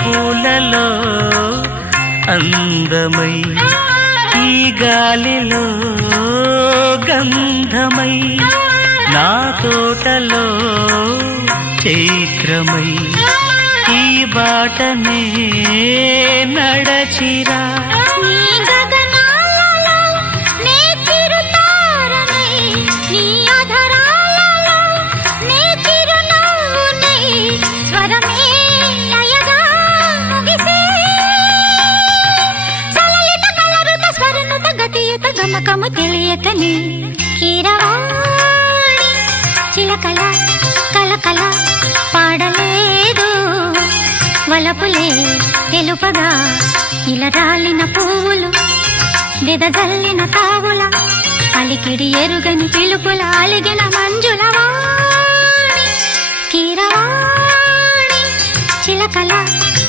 పూలలో అందమై ఈ గాలిలో గంధమై నా తోటలో చైత్రమై ఈ బాటనే నడచిరా గమకము తెలియకని కీరవాణి చిలకల కలకల పాడలేదు వలపులే తెలుపగా ఇలా రాలిన పువ్వులు వెదజల్లిన తావుల అలికిడి ఎరుగని పిలుపుల అలిగిన మంజుల వాణి కీరవాణి చిలకల